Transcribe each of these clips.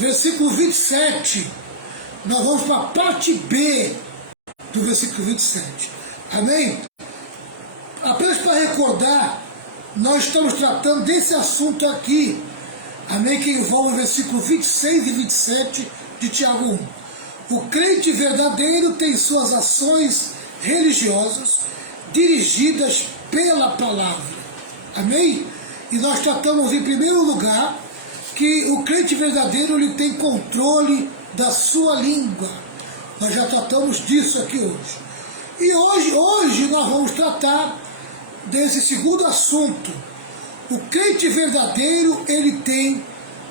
versículo 27. Nós vamos para a parte B do versículo 27. Amém? Apenas para recordar, nós estamos tratando desse assunto aqui. Amém? Que envolve o versículo 26 e 27 de Tiago 1. O crente verdadeiro tem suas ações religiosas dirigidas pela palavra. Amém? E nós tratamos em primeiro lugar que o crente verdadeiro ele tem controle da sua língua. Nós já tratamos disso aqui hoje. E hoje nós vamos tratar desse segundo assunto. O crente verdadeiro, ele tem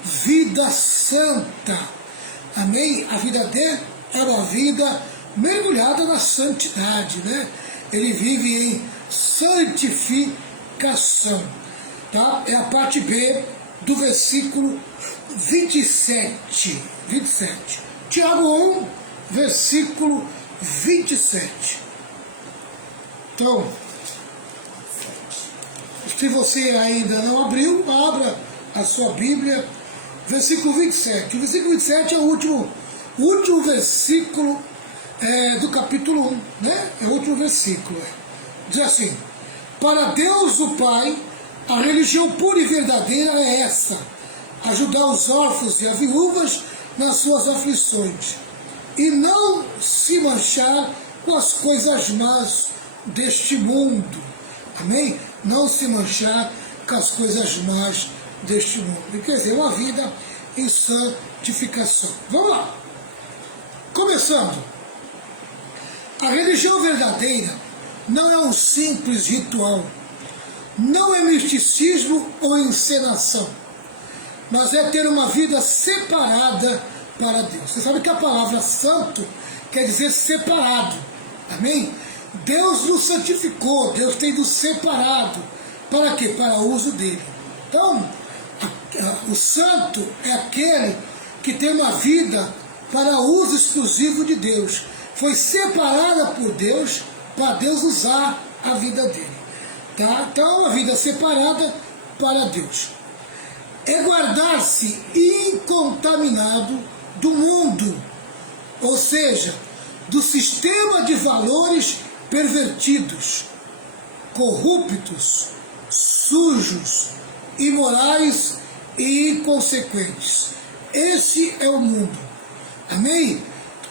vida santa. Amém? A vida dele é uma vida mergulhada na santidade, né? Ele vive em santificação. Tá? É a parte B do versículo 27. Tiago 1, versículo 27. Então, se você ainda não abriu, abra a sua Bíblia, versículo 27. O versículo 27 é o último versículo do capítulo 1, né? É o último versículo. Diz assim: para Deus o Pai, a religião pura e verdadeira é essa: ajudar os órfãos e as viúvas nas suas aflições, e não se manchar com as coisas más deste mundo. Amém? Não se manchar com as coisas más deste mundo. Quer dizer, uma vida em santificação. Vamos lá. Começando. A religião verdadeira não é um simples ritual. Não é misticismo ou encenação. Mas é ter uma vida separada para Deus. Você sabe que a palavra santo quer dizer separado. Amém? Deus nos santificou, Deus tem nos separado. Para quê? Para o uso dele. Então, o santo é aquele que tem uma vida para uso exclusivo de Deus. Foi separada por Deus para Deus usar a vida dele. Tá? Então, uma vida separada para Deus. É guardar-se incontaminado do mundo, ou seja, do sistema de valores pervertidos, corruptos, sujos, imorais e inconsequentes. Esse é o mundo. Amém?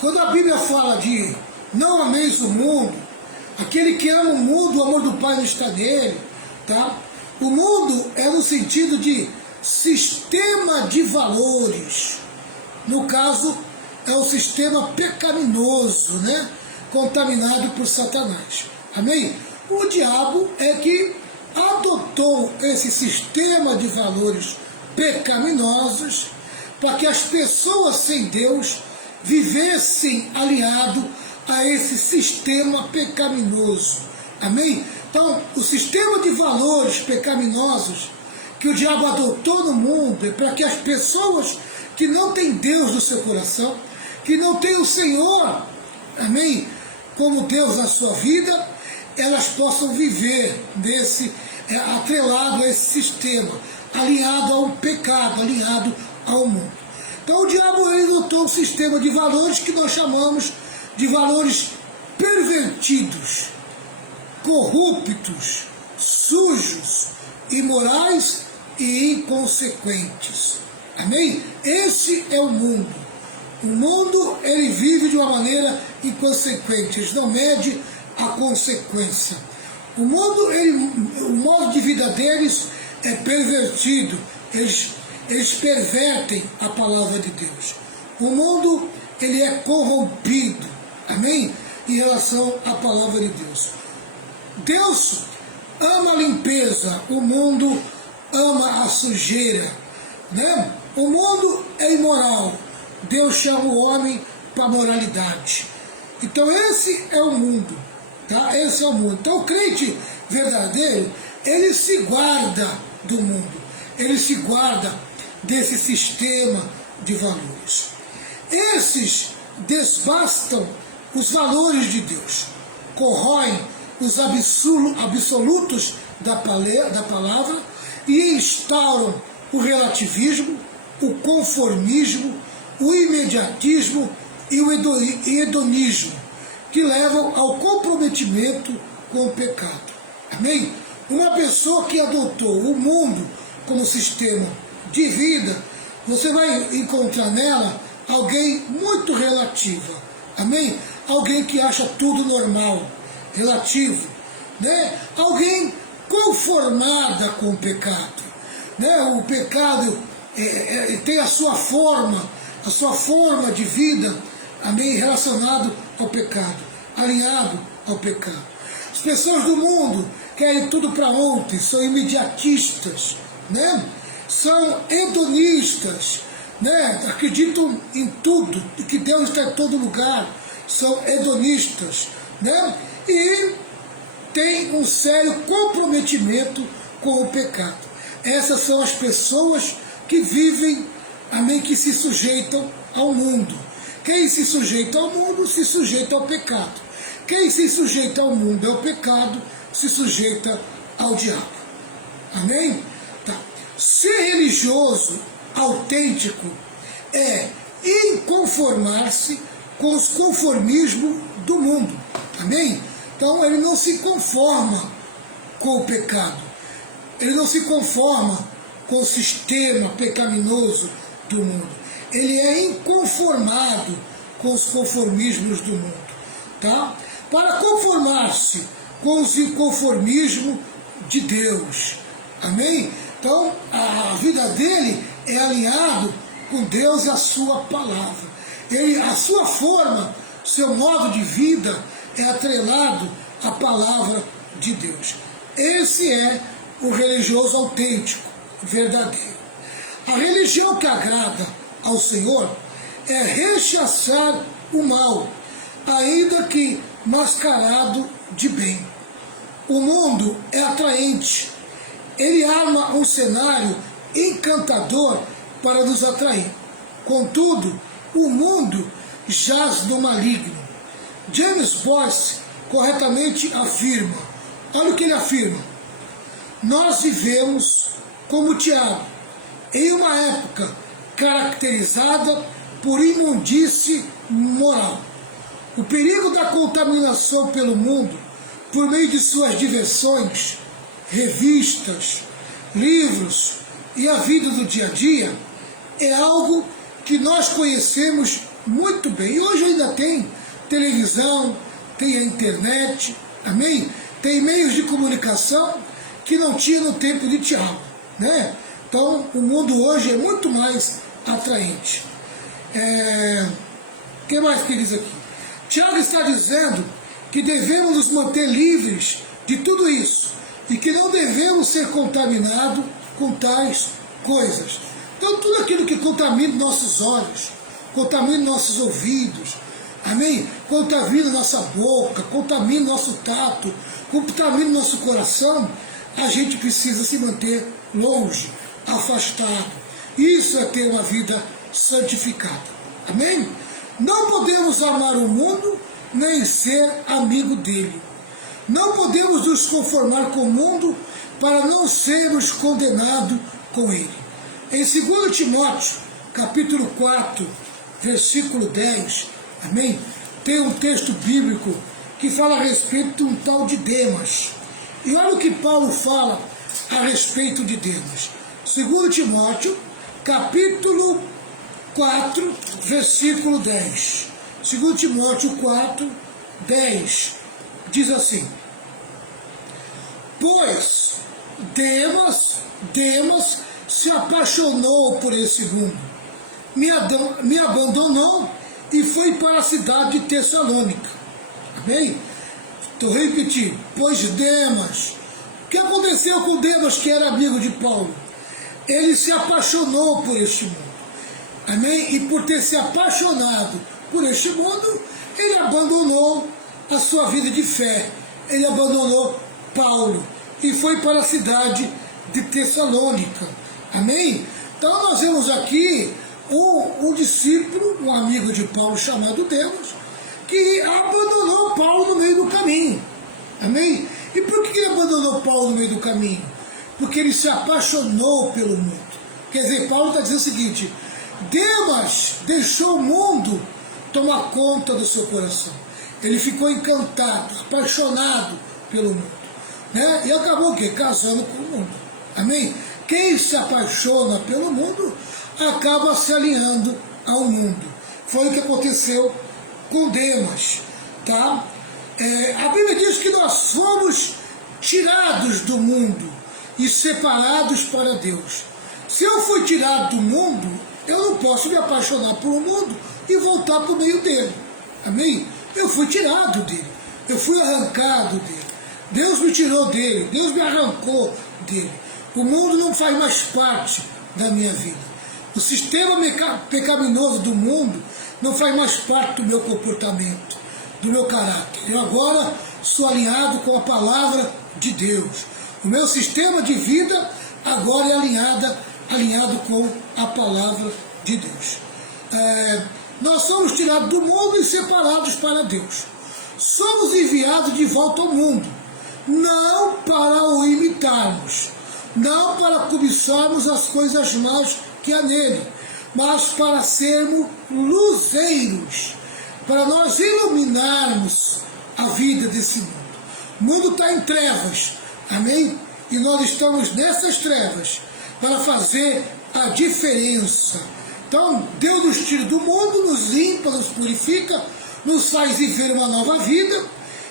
Quando a Bíblia fala de não ameis o mundo, aquele que ama o mundo, o amor do Pai não está nele, tá? O mundo é no sentido de sistema de valores. No caso, é o sistema pecaminoso, né? Contaminado por Satanás. Amém? O diabo é que adotou esse sistema de valores pecaminosos para que as pessoas sem Deus vivessem aliado a esse sistema pecaminoso. Amém? Então, o sistema de valores pecaminosos que o diabo adotou no mundo é para que as pessoas que não têm Deus no seu coração, que não têm o Senhor, amém, como Deus na sua vida, elas possam viver atrelado a esse sistema, alinhado ao pecado, alinhado ao mundo. Então o diabo ele adotou um sistema de valores que nós chamamos de valores pervertidos, corruptos, sujos, imorais e inconsequentes. Amém? Esse é o mundo. O mundo, ele vive de uma maneira inconsequente, ele não mede a consequência. O mundo, o modo de vida deles é pervertido, eles pervertem a palavra de Deus. O mundo, ele é corrompido, amém? Em relação à palavra de Deus. Deus ama a limpeza, o mundo ama a sujeira, né? O mundo é imoral, Deus chama o homem para a moralidade. Então esse é o mundo, tá? Esse é o mundo. Então o crente verdadeiro, ele se guarda do mundo, ele se guarda desse sistema de valores. Esses desbastam os valores de Deus, corroem os absolutos da palavra e instauram o relativismo, o conformismo o imediatismo e o hedonismo, que levam ao comprometimento com o pecado. Amém? Uma pessoa que adotou o mundo como sistema de vida, você vai encontrar nela alguém muito relativa. Amém? Alguém que acha tudo normal, relativo, né? Alguém conformada com o pecado, né? O pecado tem a sua forma de vida, amém, relacionado ao pecado, alinhado ao pecado. As pessoas do mundo querem tudo para ontem, são imediatistas, né? São hedonistas, né? Acreditam em tudo, que Deus está em todo lugar, são hedonistas, né? E tem um sério comprometimento com o pecado. Essas são as pessoas que vivem, amém, que se sujeitam ao mundo. Quem se sujeita ao mundo se sujeita ao pecado. Quem se sujeita ao mundo ao pecado se sujeita ao diabo. Amém? Tá. Ser religioso autêntico é inconformar-se com os conformismos do mundo. Amém? Então ele não se conforma com o pecado. Ele não se conforma com o sistema pecaminoso do mundo. Ele é inconformado com os conformismos do mundo. Tá? Para conformar-se com os inconformismos de Deus. Amém? Então a vida dele é alinhado com Deus e a sua palavra. A sua forma, seu modo de vida é atrelado à palavra de Deus. Esse é o religioso autêntico, verdadeiro. A religião que agrada ao Senhor é rechaçar o mal, ainda que mascarado de bem. O mundo é atraente. Ele arma um cenário encantador para nos atrair. Contudo, o mundo jaz no maligno. James Boyce corretamente afirma, olha o que ele afirma: nós vivemos como Tiago, em uma época caracterizada por imundície moral. O perigo da contaminação pelo mundo, por meio de suas diversões, revistas, livros e a vida do dia a dia, é algo que nós conhecemos muito bem. E hoje ainda tem televisão, tem a internet, amém? Tem meios de comunicação que não tinha no tempo de Tiago, né? Então o mundo hoje é muito mais atraente. O que mais que diz aqui? Tiago está dizendo que devemos nos manter livres de tudo isso e que não devemos ser contaminados com tais coisas. Então tudo aquilo que contamina nossos olhos, contamina nossos ouvidos, amém? Contamina nossa boca, contamina nosso tato, contamina nosso coração, a gente precisa se manter longe, afastado. Isso é ter uma vida santificada. Amém? Não podemos amar o mundo, nem ser amigo dele. Não podemos nos conformar com o mundo para não sermos condenados com ele. Em 2 Timóteo, capítulo 4, versículo 10, amém? Tem um texto bíblico que fala a respeito de um tal de Demas. E olha o que Paulo fala a respeito de Demas. 2 Timóteo, capítulo 4, versículo 10. 2 Timóteo 4, 10. Diz assim: pois Demas se apaixonou por esse mundo, me abandonou e foi para a cidade de Tessalônica. Amém? Estou repetindo. Pois Demas, o que aconteceu com Demas, que era amigo de Paulo? Ele se apaixonou por este mundo. Amém? E por ter se apaixonado por este mundo, ele abandonou a sua vida de fé. Ele abandonou Paulo e foi para a cidade de Tessalônica. Amém? Então nós vemos aqui um discípulo, um amigo de Paulo chamado Demas, que abandonou Paulo no meio do caminho. Amém? E por que ele abandonou Paulo no meio do caminho? Porque ele se apaixonou pelo mundo. Quer dizer, Paulo está dizendo o seguinte: Demas deixou o mundo tomar conta do seu coração. Ele ficou encantado, apaixonado pelo mundo, né? E acabou o quê? Casando com o mundo. Amém? Quem se apaixona pelo mundo acaba se alinhando ao mundo. Foi o que aconteceu com Demas, tá? A Bíblia diz que nós fomos tirados do mundo e separados para Deus. Se eu fui tirado do mundo, eu não posso me apaixonar por um mundo e voltar para o meio dele. Amém? Eu fui tirado dele, eu fui arrancado dele. Deus me tirou dele, Deus me arrancou dele. O mundo não faz mais parte da minha vida. O sistema pecaminoso do mundo não faz mais parte do meu comportamento, do meu caráter. Eu agora sou alinhado com a palavra de Deus. O meu sistema de vida agora é alinhado com a palavra de Deus. Nós somos tirados do mundo e separados para Deus. Somos enviados de volta ao mundo, não para o imitarmos, não para cobiçarmos as coisas más que há nele, mas para sermos luzeiros, para nós iluminarmos a vida desse mundo. O mundo está em trevas, amém? E nós estamos nessas trevas para fazer a diferença. Então, Deus nos tira do mundo, nos limpa, nos purifica, nos faz viver uma nova vida,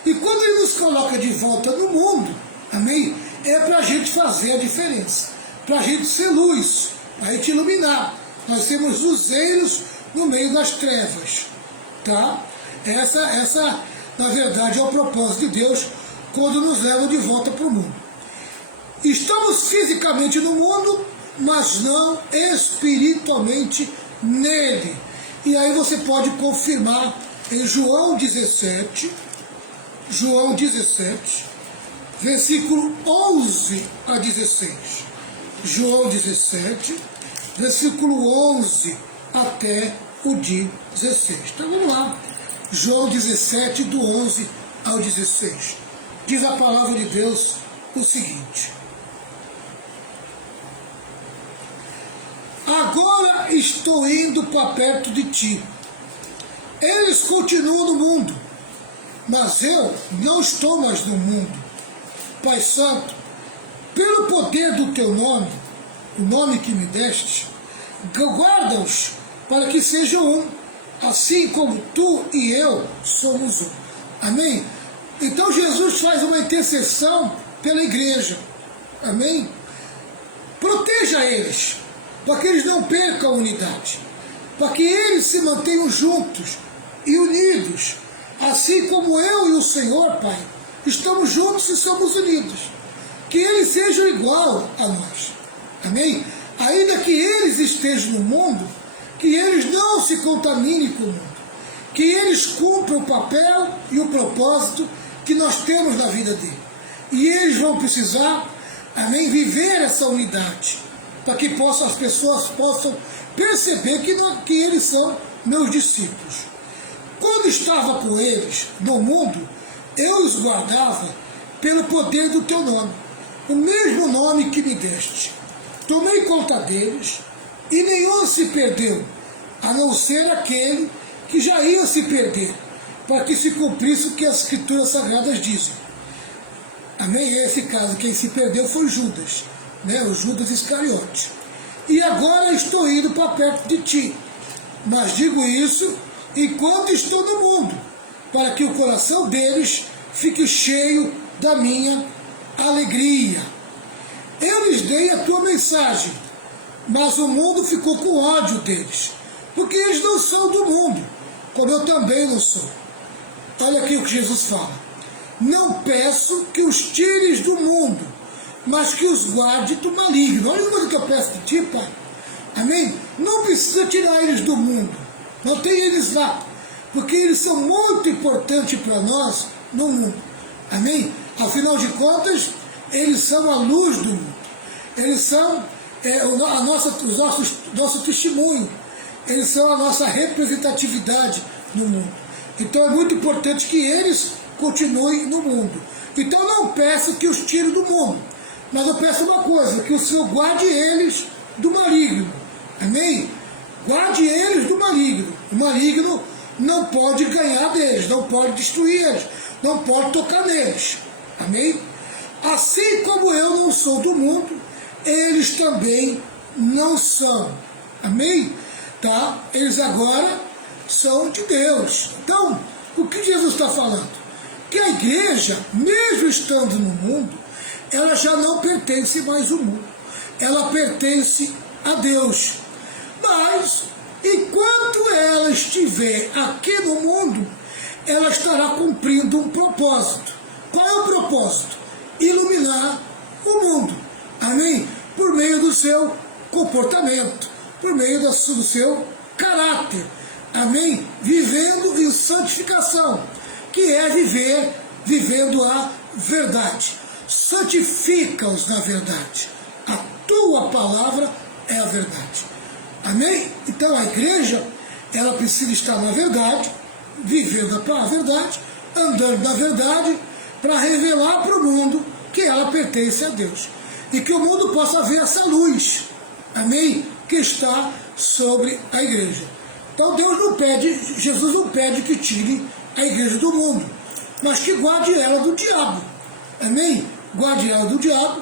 e quando Ele nos coloca de volta no mundo, amém? É para a gente fazer a diferença, para a gente ser luz, para a gente iluminar. Nós temos luzeiros no meio das trevas, tá? Essa, na verdade, é o propósito de Deus quando nos leva de volta para o mundo. Estamos fisicamente no mundo, mas não espiritualmente nele. E aí você pode confirmar em João 17, versículo 11 a 16. João 17, versículo 11 até o 16. Então vamos lá. João 17, do 11 ao 16. Diz a palavra de Deus o seguinte: agora estou indo para perto de ti. Eles continuam no mundo, mas eu não estou mais no mundo. Pai Santo, pelo poder do teu nome, o nome que me deste, guarda-os para que sejam um, assim como tu e eu somos um. Amém? Então Jesus faz uma intercessão pela igreja. Amém? Proteja eles, para que eles não percam a unidade, para que eles se mantenham juntos e unidos, assim como eu e o Senhor, Pai, estamos juntos e somos unidos. Que eles sejam igual a nós. Amém? Ainda que eles estejam no mundo, que eles não se contaminem com o mundo, que eles cumpram o papel e o propósito que nós temos na vida dele. E eles vão precisar, amém, viver essa unidade, para que as pessoas possam perceber que eles são meus discípulos. Quando estava com eles no mundo, eu os guardava pelo poder do teu nome, o mesmo nome que me deste. Tomei conta deles, e nenhum se perdeu, a não ser aquele que já ia se perder, para que se cumprisse o que as Escrituras Sagradas dizem. Amém? Esse caso, quem se perdeu foi Judas, né? O Judas Iscariote. E agora estou indo para perto de ti, mas digo isso enquanto estou no mundo, para que o coração deles fique cheio da minha alegria. Eu lhes dei a tua mensagem, mas o mundo ficou com ódio deles, porque eles não são do mundo, como eu também não sou. Olha aqui o que Jesus fala: não peço que os tires do mundo, mas que os guarde do maligno. Olha o que eu peço de ti, Pai. Amém? Não precisa tirar eles do mundo, não tem eles lá, porque eles são muito importantes para nós no mundo. Amém? Afinal de contas, eles são a luz do mundo, eles são nosso testemunho, eles são a nossa representatividade no mundo. Então é muito importante que eles continuem no mundo. Então não peço que os tire do mundo, mas eu peço uma coisa: que o Senhor guarde eles do maligno. Amém? guarde eles do maligno. O maligno não pode ganhar deles, não pode destruir eles, não pode tocar neles. Amém? Assim como eu não sou do mundo, eles também não são. Amém? Tá? Eles agora são de Deus. Então, o que Jesus está falando? Que a igreja, mesmo estando no mundo, ela já não pertence mais ao mundo. Ela pertence a Deus. Mas, enquanto ela estiver aqui no mundo, ela estará cumprindo um propósito. Qual é o propósito? Iluminar o mundo. Amém? Por meio do seu comportamento, por meio do seu caráter. Amém? Vivendo em santificação, que é vivendo a verdade. Santifica-os na verdade. A tua palavra é a verdade. Amém? Então a igreja, ela precisa estar na verdade, vivendo a verdade, andando na verdade, para revelar para o mundo que ela pertence a Deus. E que o mundo possa ver essa luz, amém? Que está sobre a igreja. Então Deus não pede, Jesus não pede que tire a igreja do mundo, mas que guarde ela do diabo. Amém? Guarde ela do diabo,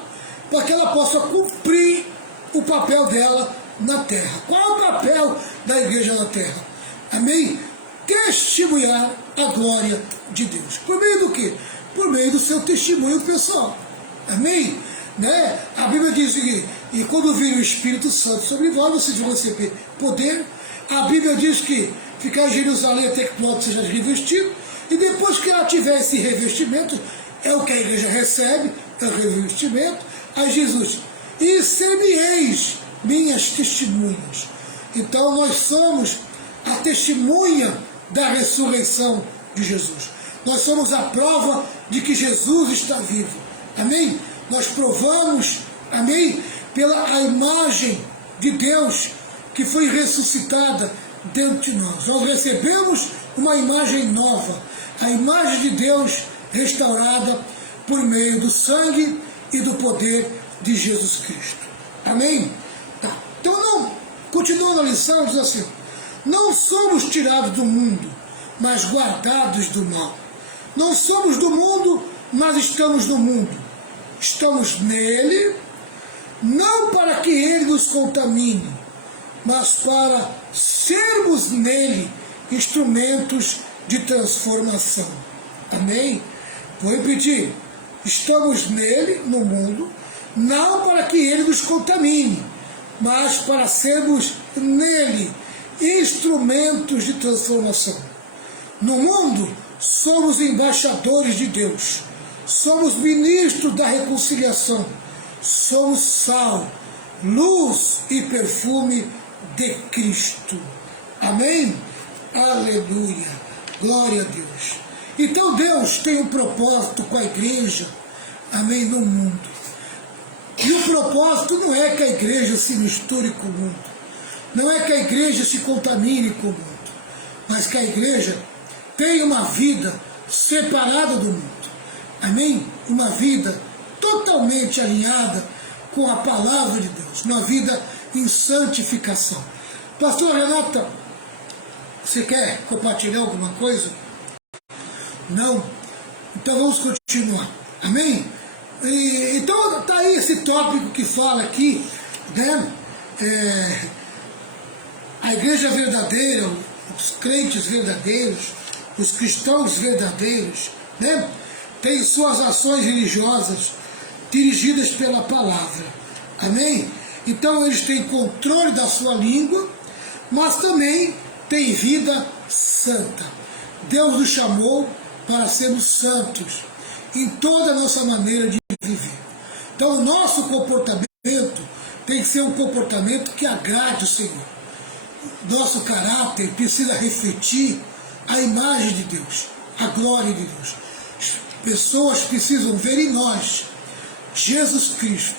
para que ela possa cumprir o papel dela na terra. Qual é o papel da igreja na terra? Amém? Testemunhar a glória de Deus. Por meio do quê? Por meio do seu testemunho pessoal. Amém? Né? A Bíblia diz que e quando vir o Espírito Santo sobre vós, vocês vão receber poder. A Bíblia diz que ficar em Jerusalém até que pronto seja revestido, e depois que ela tiver esse revestimento, é o que a igreja recebe, é o revestimento, a Jesus, e ser-me-eis minhas testemunhas. Então nós somos a testemunha da ressurreição de Jesus. Nós somos a prova de que Jesus está vivo. Amém? Nós provamos, amém, pela a imagem de Deus que foi ressuscitada dentro de nós. Nós recebemos uma imagem nova, a imagem de Deus restaurada por meio do sangue e do poder de Jesus Cristo. Amém? Tá. Então, não, continuando a lição, diz assim: não somos tirados do mundo, mas guardados do mal. Não somos do mundo, mas estamos no mundo. Estamos nele, não para que ele nos contamine, mas para sermos nele instrumentos de transformação. Amém? Vou repetir. Estamos nele, no mundo, não para que ele nos contamine, mas para sermos nele instrumentos de transformação. No mundo, somos embaixadores de Deus, somos ministros da reconciliação, somos sal, luz e perfume de Cristo. Amém? Aleluia. Glória a Deus. Então Deus tem um propósito com a igreja, amém, no mundo. E o propósito não é que a igreja se misture com o mundo, não é que a igreja se contamine com o mundo, mas que a igreja tenha uma vida separada do mundo. Amém? Uma vida totalmente alinhada com a palavra de Deus, uma vida em santificação. Pastor Renata, você quer compartilhar alguma coisa? Não? Então vamos continuar. Amém? Então está aí esse tópico que fala aqui, né? A igreja verdadeira, os crentes verdadeiros, os cristãos verdadeiros, né? Tem suas ações religiosas dirigidas pela palavra. Amém? Então eles têm controle da sua língua, mas também têm vida santa. Deus nos chamou para sermos santos em toda a nossa maneira de viver. Então o nosso comportamento tem que ser um comportamento que agrade o Senhor. Nosso caráter precisa refletir a imagem de Deus, a glória de Deus. As pessoas precisam ver em nós Jesus Cristo.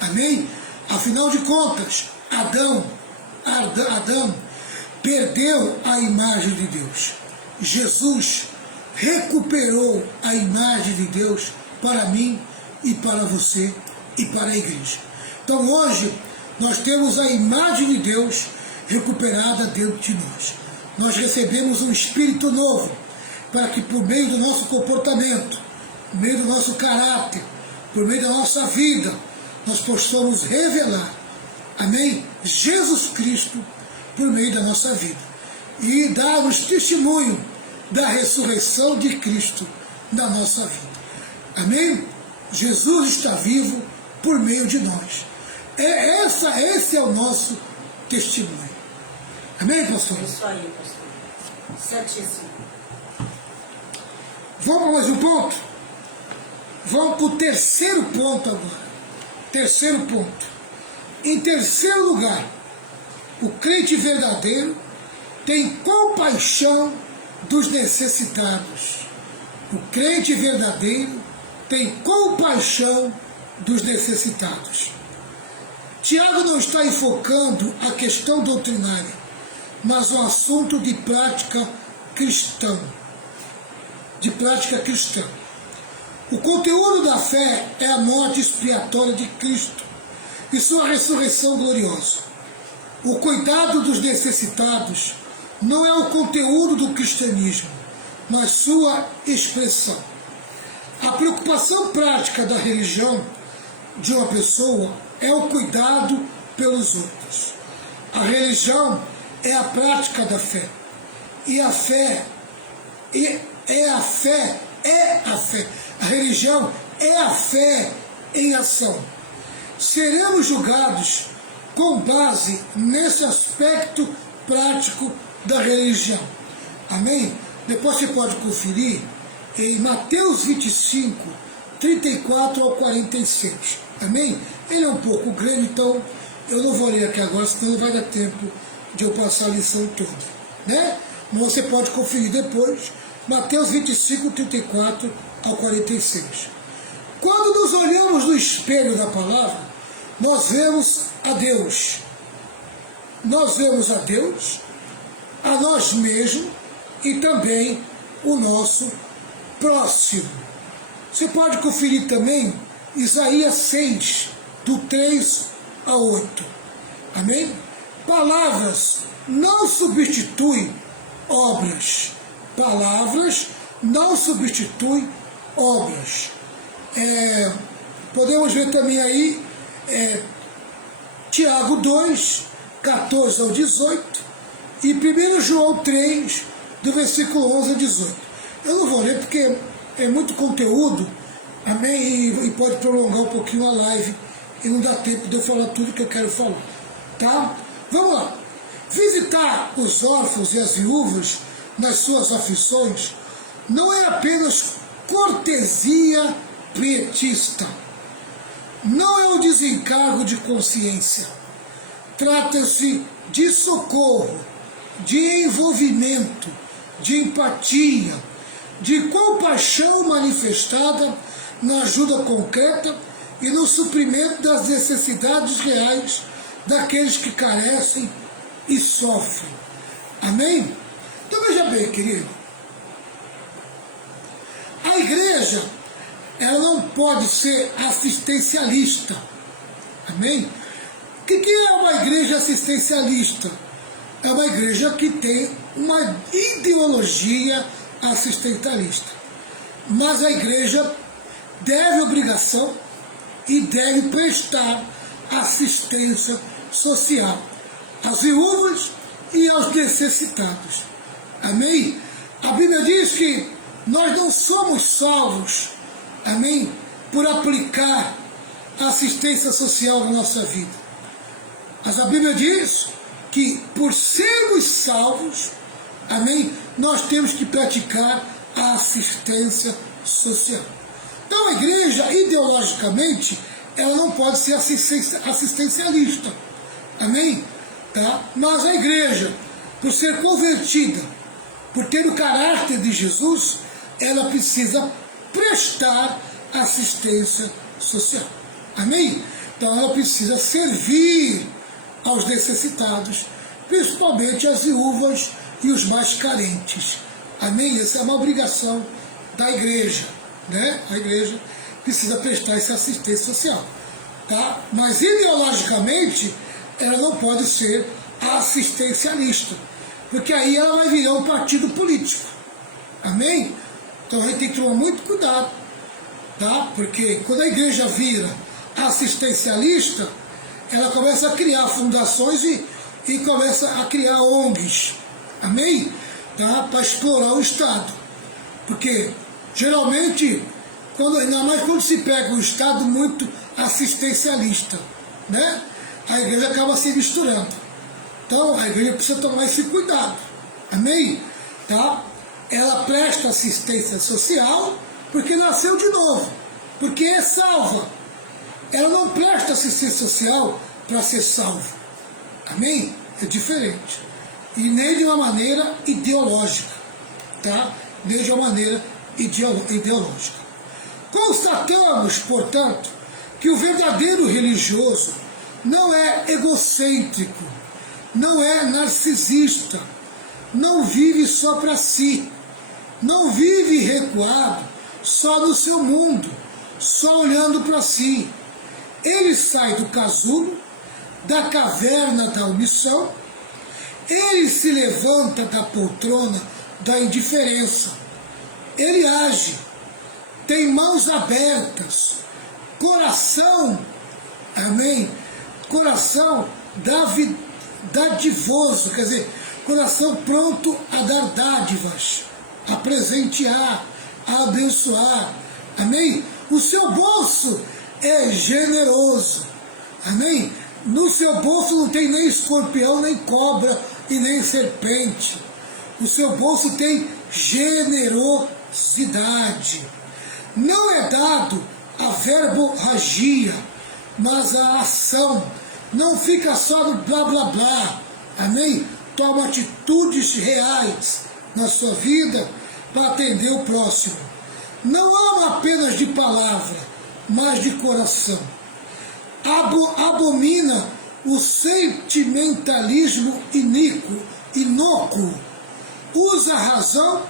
Amém? Afinal de contas, Adão perdeu a imagem de Deus. Jesus recuperou a imagem de Deus para mim e para você e para a igreja. Então hoje nós temos a imagem de Deus recuperada dentro de nós. Nós recebemos um espírito novo, para que por meio do nosso comportamento, por meio do nosso caráter, por meio da nossa vida, nós possamos revelar, amém, Jesus Cristo por meio da nossa vida. E darmos testemunho da ressurreição de Cristo na nossa vida. Amém? Jesus está vivo por meio de nós. Esse é o nosso testemunho. Amém, pastor? Isso aí, pastor. Certíssimo. Vamos para mais um ponto? Vamos para o terceiro ponto agora. Terceiro ponto. Em terceiro lugar, o crente verdadeiro tem compaixão dos necessitados. O crente verdadeiro tem compaixão dos necessitados. Tiago não está enfocando a questão doutrinária, mas um assunto de prática cristã. De prática cristã. O conteúdo da fé é a morte expiatória de Cristo e sua ressurreição gloriosa. O cuidado dos necessitados não é o conteúdo do cristianismo, mas sua expressão. A preocupação prática da religião de uma pessoa é o cuidado pelos outros. A religião é a prática da fé. E a fé é a fé. A religião é a fé em ação. Seremos julgados com base nesse aspecto prático da religião. Amém? Depois você pode conferir em Mateus 25, 34 ao 46. Amém? Ele é um pouco grande, então eu não vou ler aqui agora, senão não vai dar tempo de eu passar a lição toda. Né? Mas você pode conferir depois, Mateus 25, 34 ao 46. Quando nos olhamos no espelho da palavra, nós vemos a Deus. Nós vemos a Deus, a nós mesmos e também o nosso próximo. Você pode conferir também Isaías 6, do 3 a 8. Amém? Palavras não substituem obras. Palavras não substituem obras. Podemos ver também aí Tiago 2, 14 ao 18 e 1 João 3, do versículo 11 ao 18. Eu não vou ler porque é muito conteúdo, amém, e pode prolongar um pouquinho a live e não dá tempo de eu falar tudo que eu quero falar, tá? Vamos lá. Visitar os órfãos e as viúvas nas suas aflições não é apenas cortesia pietista, não é um desencargo de consciência. Trata-se de socorro, de envolvimento, de empatia, de compaixão manifestada na ajuda concreta e no suprimento das necessidades reais daqueles que carecem e sofrem. Amém? Então veja bem, querido, a igreja, ela não pode ser assistencialista. Amém? O que é uma igreja assistencialista? É uma igreja que tem uma ideologia assistencialista. Mas a igreja deve obrigação e deve prestar assistência social às viúvas e aos necessitados. Amém? A Bíblia diz que nós não somos salvos, amém, por aplicar assistência social na nossa vida. Mas a Bíblia diz que por sermos salvos, amém, nós temos que praticar a assistência social. Então a igreja, ideologicamente, ela não pode ser assistencialista. Amém? Tá? Mas a igreja, por ser convertida, por ter o caráter de Jesus, ela precisa prestar assistência social. Amém? Então ela precisa servir aos necessitados, principalmente as viúvas e os mais carentes. Amém? Essa é uma obrigação da igreja, né? A igreja precisa prestar essa assistência social, tá? Mas ideologicamente ela não pode ser assistencialista, porque aí ela vai virar um partido político. Amém? Então a gente tem que tomar muito cuidado, tá? Porque quando a igreja vira assistencialista, ela começa a criar fundações e começa a criar ONGs, amém? Tá? Para explorar o Estado. Porque geralmente, ainda mais quando se pega um Estado muito assistencialista, né? A igreja acaba se misturando. Então a igreja precisa tomar esse cuidado, amém? Tá? Ela presta assistência social porque nasceu de novo, porque é salva. Ela não presta assistência social para ser salvo, amém? É diferente. E nem de uma maneira ideológica, tá? Nem de uma maneira ideológica. Constatamos, portanto, que o verdadeiro religioso não é egocêntrico, não é narcisista, não vive só para si, não vive recuado só no seu mundo, só olhando para si. Ele sai do casulo, da caverna da omissão, ele se levanta da poltrona da indiferença, ele age, tem mãos abertas, coração, amém? Coração dadivoso, quer dizer, coração pronto a dar dádivas, a presentear, a abençoar, amém? O seu bolso é generoso, amém? No seu bolso não tem nem escorpião, nem cobra e nem serpente. O seu bolso tem generosidade. Não é dado a verborragia, mas a ação. Não fica só no blá blá blá, amém? Toma atitudes reais na sua vida para atender o próximo. Não ama apenas de palavra, mas de coração. Abomina o sentimentalismo inócuo. Usa a razão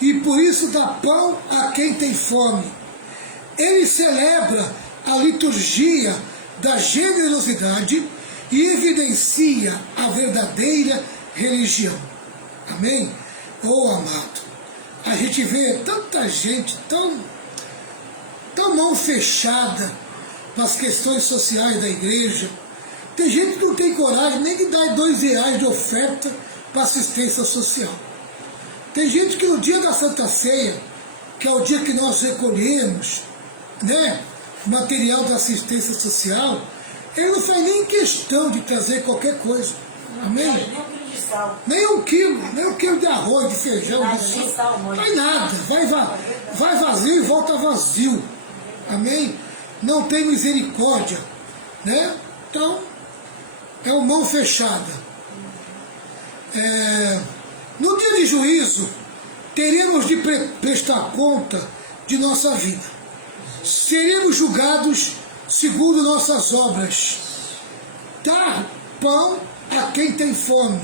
e por isso dá pão a quem tem fome. Ele celebra a liturgia da generosidade e evidencia a verdadeira religião. Amém? Oh, amado, a gente vê tanta gente tão mão fechada para as questões sociais da igreja. Tem gente que não tem coragem nem de dar R$2 de oferta para assistência social. Tem gente que no dia da Santa Ceia, que é o dia que nós recolhemos, né, material da assistência social, ele não faz nem questão de trazer qualquer coisa. Amém? Nem um quilo de arroz, de feijão, de sal. Vai nada, vai vazio e volta vazio. Amém? Não tem misericórdia, né? Então, é uma mão fechada. No dia de juízo, teremos de prestar conta de nossa vida. Seremos julgados segundo nossas obras. Dar pão a quem tem fome,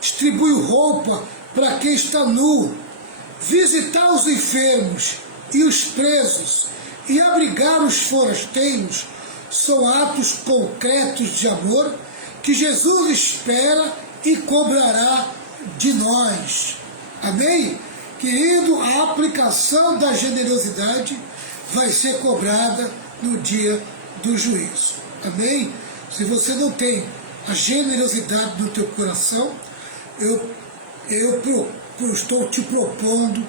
distribui roupa para quem está nu, visitar os enfermos e os presos e abrigar os forasteiros são atos concretos de amor que Jesus espera e cobrará de nós. Amém? Querido, a aplicação da generosidade vai ser cobrada no dia do juízo. Amém? Se você não tem a generosidade no teu coração, eu estou te propondo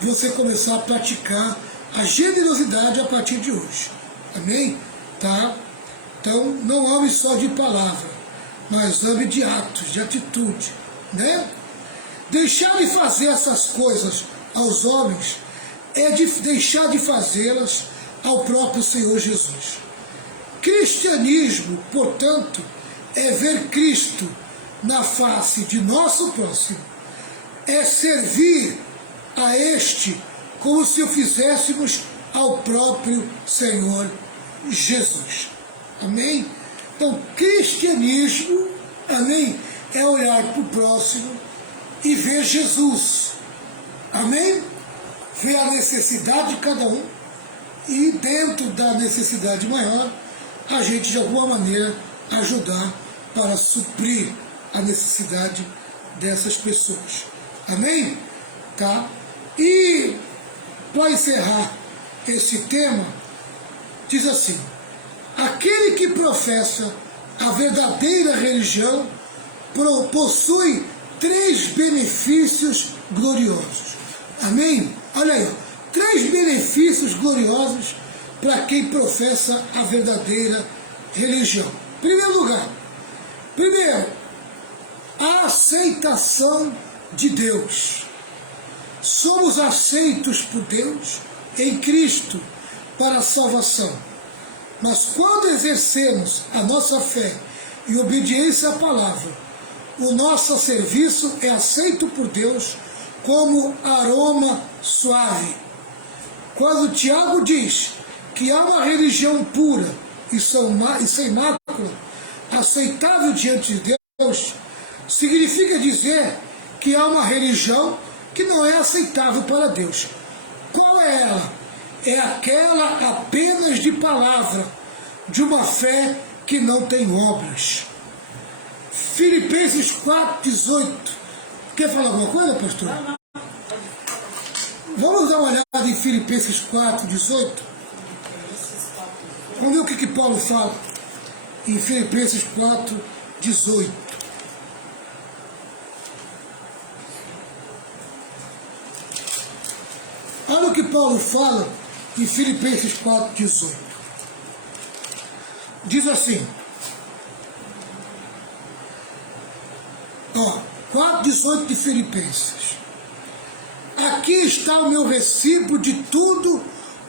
você começar a praticar a generosidade a partir de hoje. Amém? Tá? Então, não ame só de palavra, mas ame de atos, de atitude, né? Deixar de fazer essas coisas aos homens é deixar de fazê-las ao próprio Senhor Jesus. Cristianismo, portanto, é ver Cristo na face de nosso próximo, é servir a este como se o fizéssemos ao próprio Senhor Jesus. Amém? Então, cristianismo, amém, é olhar para o próximo e ver Jesus. Amém? Ver a necessidade de cada um e dentro da necessidade maior, a gente de alguma maneira ajudar para suprir a necessidade dessas pessoas. Amém? Tá? E para encerrar esse tema, diz assim: aquele que professa a verdadeira religião possui 3 benefícios gloriosos. Amém? Olha aí, ó, 3 benefícios gloriosos para quem professa a verdadeira religião. Primeiro lugar, a aceitação de Deus. Somos aceitos por Deus em Cristo para a salvação. Mas quando exercemos a nossa fé e obediência à palavra, o nosso serviço é aceito por Deus como aroma suave. Quando Tiago diz que há uma religião pura e sem mácula, aceitável diante de Deus, significa dizer que há uma religião que não é aceitável para Deus. Qual é ela? É aquela apenas de palavra, de uma fé que não tem obras. Filipenses 4,18. Quer falar alguma coisa, pastor? Vamos dar uma olhada em Filipenses 4,18. Vamos ver o que Paulo fala em Filipenses 4,18. Olha o que Paulo fala em Filipenses 4,18. Diz assim, 4,18 de Filipenses: aqui está o meu recibo de tudo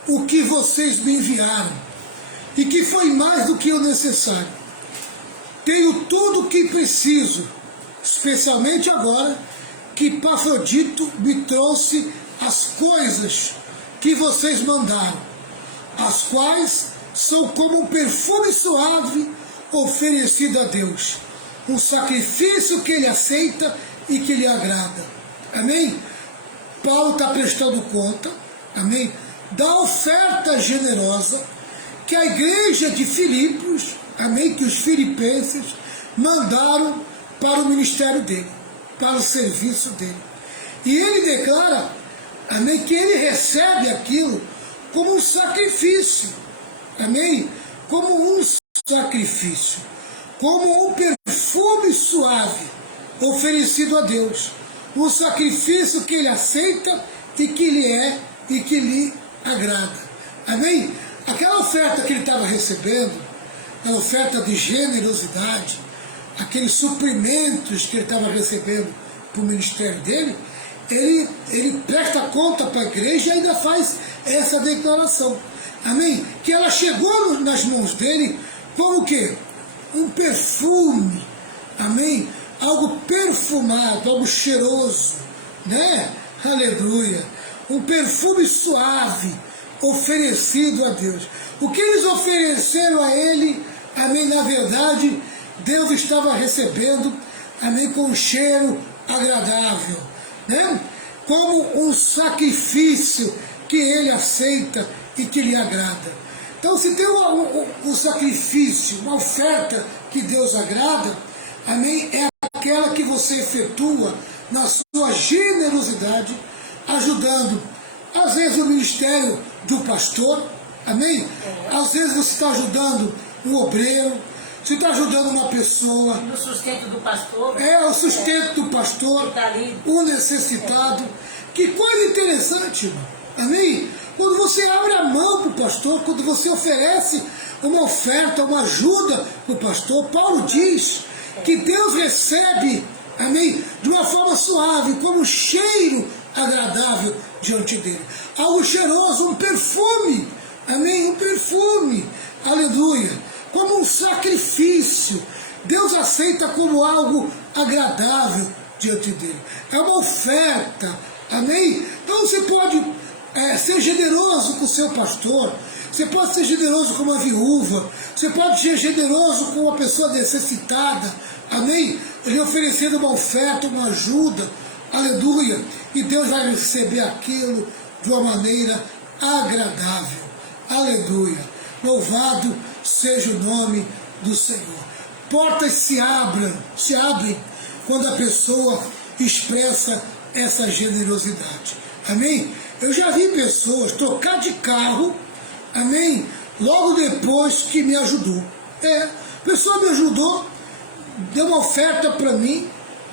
o que vocês me enviaram, e que foi mais do que o necessário. Tenho tudo o que preciso, especialmente agora que Epafrodito me trouxe as coisas que vocês mandaram, as quais são como um perfume suave oferecido a Deus, um sacrifício que Ele aceita e que lhe agrada. Amém? Paulo está prestando conta, amém, da oferta generosa que a igreja de Filipos, amém, que os filipenses mandaram para o ministério dele, para o serviço dele. E ele declara, amém, que ele recebe aquilo como um sacrifício, amém, como um sacrifício, como um perfume suave oferecido a Deus, um sacrifício que ele aceita e que lhe é e que lhe agrada. Amém? Aquela oferta que ele estava recebendo, a oferta de generosidade, aqueles suprimentos que ele estava recebendo para o ministério dele, ele presta conta para a igreja e ainda faz essa declaração. Amém? Que ela chegou nas mãos dele como o quê? Um perfume. Amém? Algo perfumado, algo cheiroso, né? Aleluia. Um perfume suave oferecido a Deus. O que eles ofereceram a ele, amém, na verdade, Deus estava recebendo, amém, com um cheiro agradável, né? Como um sacrifício que ele aceita e que lhe agrada. Então, se tem um sacrifício, uma oferta que Deus agrada, amém, é aquela que você efetua na sua generosidade, ajudando, às vezes, o ministério do pastor, amém? Às vezes você está ajudando um obreiro, você está ajudando uma pessoa. No sustento do pastor. É o sustento do pastor, o necessitado. Que coisa interessante, irmão. Amém? Quando você abre a mão para o pastor, quando você oferece uma oferta, uma ajuda para o pastor, Paulo diz que Deus recebe, amém, de uma forma suave, como um cheiro agradável diante dele. Algo cheiroso, um perfume, amém, um perfume, aleluia, como um sacrifício. Deus aceita como algo agradável diante dele. É uma oferta, amém? Então você pode ser generoso com o seu pastor, você pode ser generoso com uma viúva, você pode ser generoso com uma pessoa necessitada, amém? Ele oferecendo uma oferta, uma ajuda, aleluia, e Deus vai receber aquilo de uma maneira agradável, aleluia. Louvado seja o nome do Senhor. Portas se abrem quando a pessoa expressa essa generosidade. Amém? Eu já vi pessoas trocar de carro, amém? Logo depois que me ajudou. A pessoa me ajudou, deu uma oferta para mim,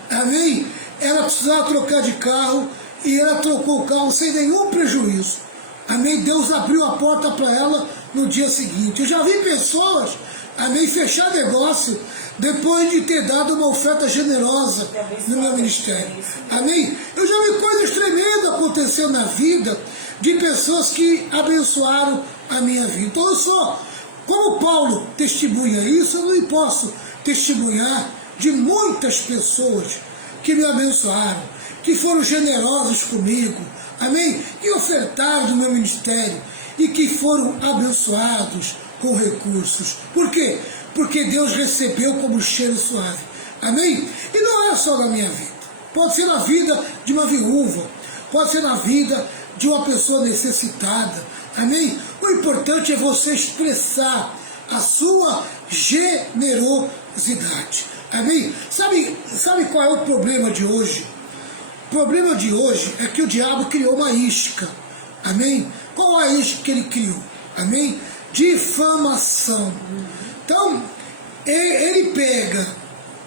amém? Ela precisava trocar de carro e ela trocou o carro sem nenhum prejuízo. Amém? Deus abriu a porta para ela no dia seguinte. Eu já vi pessoas, amém, fechar negócio depois de ter dado uma oferta generosa no meu ministério. Amém? Eu já vi coisas tremendas acontecendo na vida de pessoas que abençoaram a minha vida. Então eu sou, como Paulo testemunha isso, eu não posso testemunhar de muitas pessoas que me abençoaram, que foram generosos comigo, amém? Que ofertaram do meu ministério e que foram abençoados com recursos. Por quê? Porque Deus recebeu como cheiro suave, amém? E não é só na minha vida, pode ser na vida de uma viúva, pode ser na vida de uma pessoa necessitada, amém? O importante é você expressar a sua generosidade, amém? Sabe qual é o problema de hoje? O problema de hoje é que o diabo criou uma isca, amém? Qual a isca que ele criou? Amém? Difamação. Então, ele pega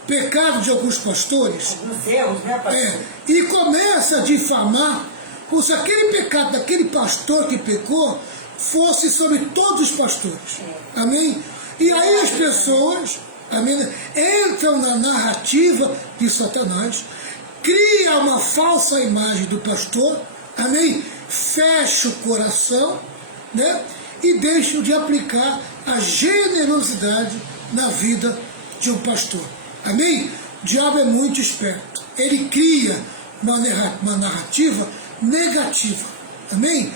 pecado de alguns pastores, Alguns erros, né, pastor? e começa a difamar como se aquele pecado daquele pastor que pecou fosse sobre todos os pastores. Amém? E aí as pessoas, amém, entram na narrativa de Satanás, cria uma falsa imagem do pastor, amém? Fecha o coração, né? E deixam de aplicar a generosidade na vida de um pastor. Amém? O diabo é muito esperto. Ele cria uma narrativa negativa. Amém?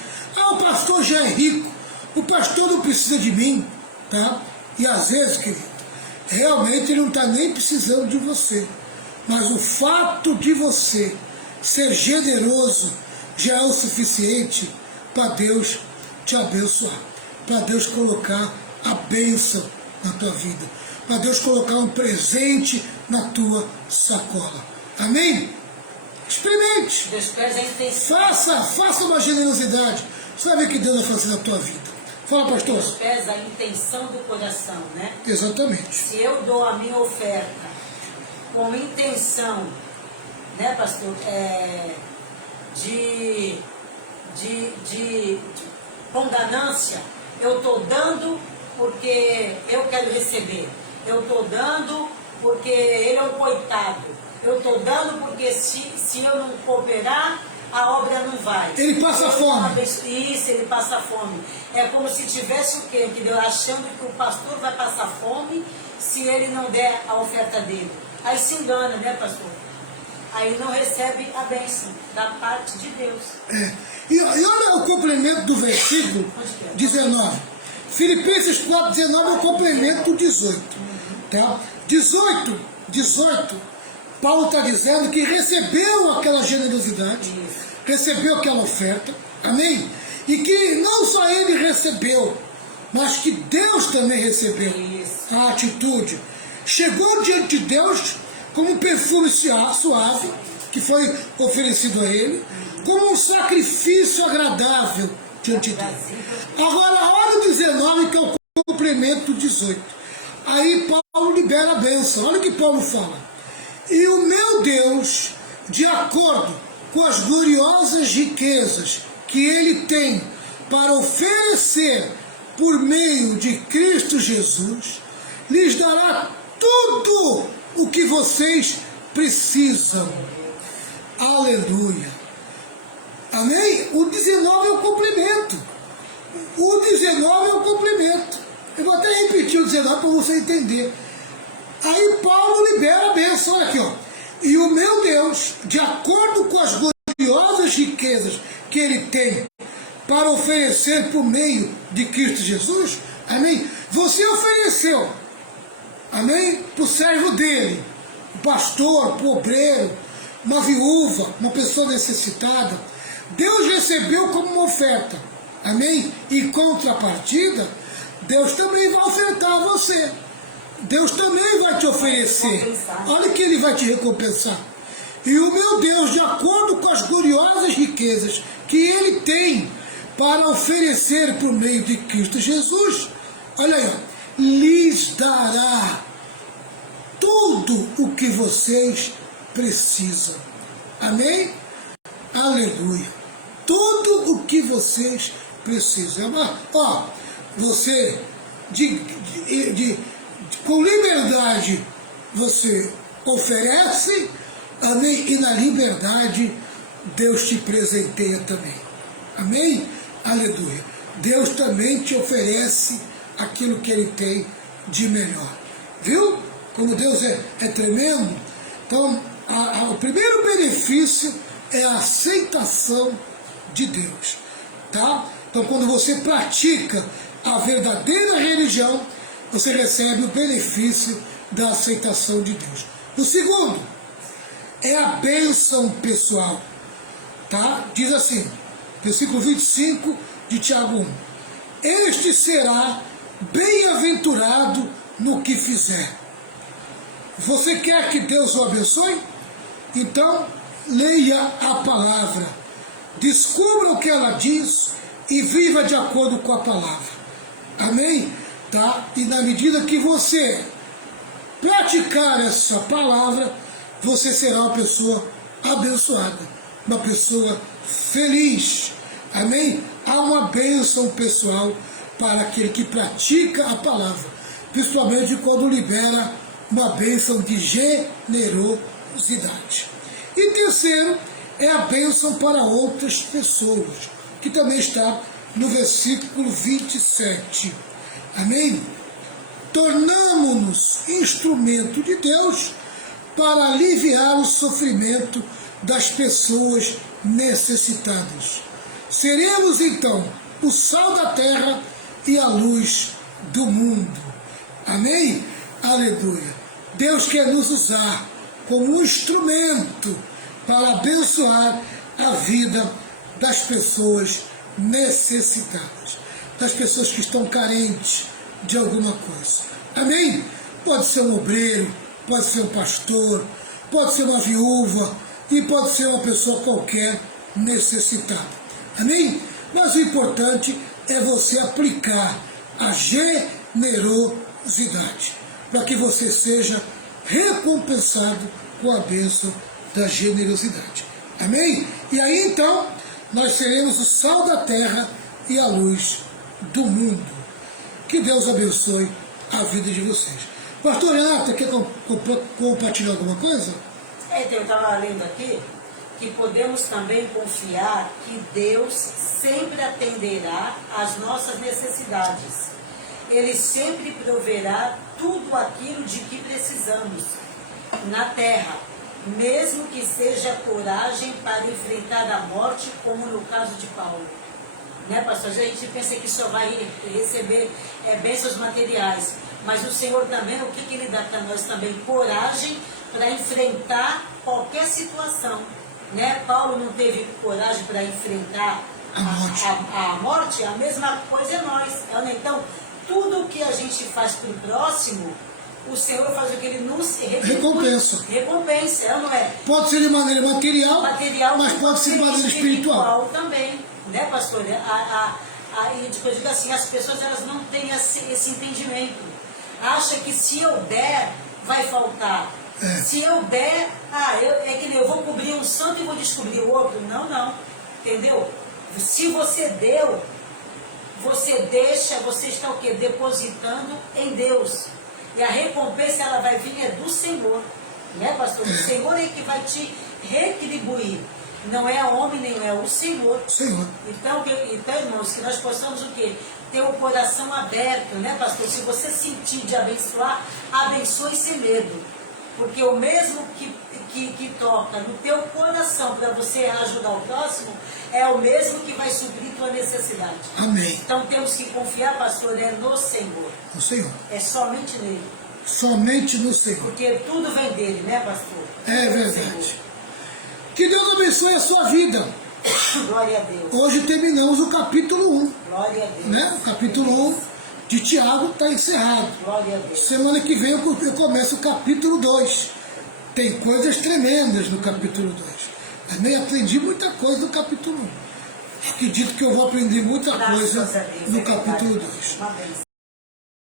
O pastor já é rico. O pastor não precisa de mim, tá? E às vezes, querido, realmente ele não está nem precisando de você. Mas o fato de você ser generoso já é o suficiente para Deus te abençoar, para Deus colocar a bênção na tua vida, para Deus colocar um presente na tua sacola. Amém? Experimente. Deus quer a intenção. Faça uma generosidade. Sabe o que Deus vai fazer na tua vida? Fala, pastor. Deus pesa a intenção do coração, né? Exatamente. Se eu dou a minha oferta com intenção, né, pastor, com ganância, eu estou dando porque eu quero receber, eu estou dando porque ele é um coitado, eu estou dando porque se eu não cooperar, a obra não vai. Ele passa fome. Isso, ele passa fome. É como se tivesse o quê? Entendeu? Achando que o pastor vai passar fome se ele não der a oferta dele. Aí se engana, né, pastor? Aí não recebe a bênção da parte de Deus. E olha o complemento do versículo 19. Filipenses 4,19 é o complemento do 18. Tá? 18, Paulo está dizendo que recebeu aquela generosidade, recebeu aquela oferta, amém? E que não só ele recebeu, mas que Deus também recebeu a atitude. Chegou diante de Deus como um perfume suave, que foi oferecido a ele, como um sacrifício agradável diante de Deus. Agora, olha o 19, que é o complemento do 18. Aí Paulo libera a bênção. Olha o que Paulo fala. E o meu Deus, de acordo com as gloriosas riquezas que ele tem para oferecer por meio de Cristo Jesus, lhes dará tudo o que vocês precisam. Aleluia. Amém? O 19 é o complemento. O 19 é o complemento. Eu vou até repetir o 19 para você entender. Aí Paulo libera a bênção. Olha aqui, ó. E o meu Deus, de acordo com as gloriosas riquezas que ele tem para oferecer por meio de Cristo Jesus, amém? Você ofereceu, amém? Para o servo dele, o pastor, para o obreiro, uma viúva, uma pessoa necessitada. Deus recebeu como uma oferta, amém? E contrapartida, Deus também vai ofertar a você. Deus também vai te oferecer. Recompensar. Olha que Ele vai te recompensar. E o meu Deus, de acordo com as gloriosas riquezas que Ele tem para oferecer por meio de Cristo Jesus, olha aí, ó, lhes dará tudo o que vocês precisam. Amém? Aleluia. Tudo o que vocês precisam. Ó, você, com liberdade, você oferece, amém? E na liberdade, Deus te presenteia também. Amém? Aleluia. Deus também te oferece aquilo que Ele tem de melhor. Viu? Como Deus é tremendo. Então, o primeiro benefício é a aceitação de Deus. Tá? Então, quando você pratica a verdadeira religião, você recebe o benefício da aceitação de Deus. O segundo é a bênção pessoal. Tá? Diz assim, versículo 25 de Tiago 1. Este será bem-aventurado no que fizer. Você quer que Deus o abençoe? Então, leia a palavra. Descubra o que ela diz e viva de acordo com a palavra. Amém? Tá? E na medida que você praticar essa palavra, você será uma pessoa abençoada, uma pessoa feliz. Amém? Há uma bênção pessoal para aquele que pratica a palavra, principalmente quando libera uma bênção de generosidade. E terceiro, é a bênção para outras pessoas, que também está no versículo 27. Amém? Tornamo-nos instrumento de Deus para aliviar o sofrimento das pessoas necessitadas. Seremos então o sal da terra e a luz do mundo. Amém? Aleluia. Deus quer nos usar como um instrumento para abençoar a vida das pessoas necessitadas, das pessoas que estão carentes de alguma coisa. Amém? Pode ser um obreiro, pode ser um pastor, pode ser uma viúva e pode ser uma pessoa qualquer necessitada. Amém? Mas o importante é você aplicar a generosidade, para que você seja recompensado com a bênção da generosidade. Amém? E aí então, nós seremos o sal da terra e a luz do mundo. Que Deus abençoe a vida de vocês. Pastor Renato, quer compartilhar alguma coisa? Eu estava lendo aqui que podemos também confiar que Deus sempre atenderá às nossas necessidades. Ele sempre proverá tudo aquilo de que precisamos na terra, mesmo que seja coragem para enfrentar a morte, como no caso de Paulo. Né, pastor? A gente pensa que só vai receber bênçãos materiais, mas o Senhor também, o que Ele dá para nós também? Coragem para enfrentar qualquer situação. Né? Paulo não teve coragem para enfrentar a morte, a mesma coisa é nós. Então, tudo que a gente faz para o próximo, o Senhor faz o que Ele nos recompensa. Recompensa, não é? Pode ser de maneira material, mas pode ser de maneira espiritual também, né, pastor? E depois digo assim, as pessoas elas não têm esse entendimento. Acha que se eu der, vai faltar. Se eu der, é que eu vou cobrir um santo e vou descobrir o outro. Não. Entendeu? Se você deu, você deixa, você está o quê? Depositando em Deus. E a recompensa ela vai vir do Senhor. Né, pastor? O Senhor é que vai te retribuir. Não é homem, nem é o Senhor. Então, irmãos, que nós possamos o quê? Ter o coração aberto, né, pastor? Se você sentir de abençoar, abençoe sem medo. Porque o mesmo que toca no teu coração para você ajudar o próximo, é o mesmo que vai suprir tua necessidade. Amém. Então temos que confiar, pastor, no Senhor. No Senhor. É somente nele. Somente no Senhor. Porque tudo vem dele, né, pastor? É verdade. Que Deus abençoe a sua vida. Glória a Deus. Hoje terminamos o capítulo 1. Glória a Deus. Né? O capítulo 1 de Tiago está encerrado. Glória a Deus. Semana que vem eu começo o capítulo 2. Tem coisas tremendas no capítulo 2. Também aprendi muita coisa no capítulo 1. Acredito que eu vou aprender muita Graças coisa a Deus, no é verdade. capítulo 2. Uma bênção.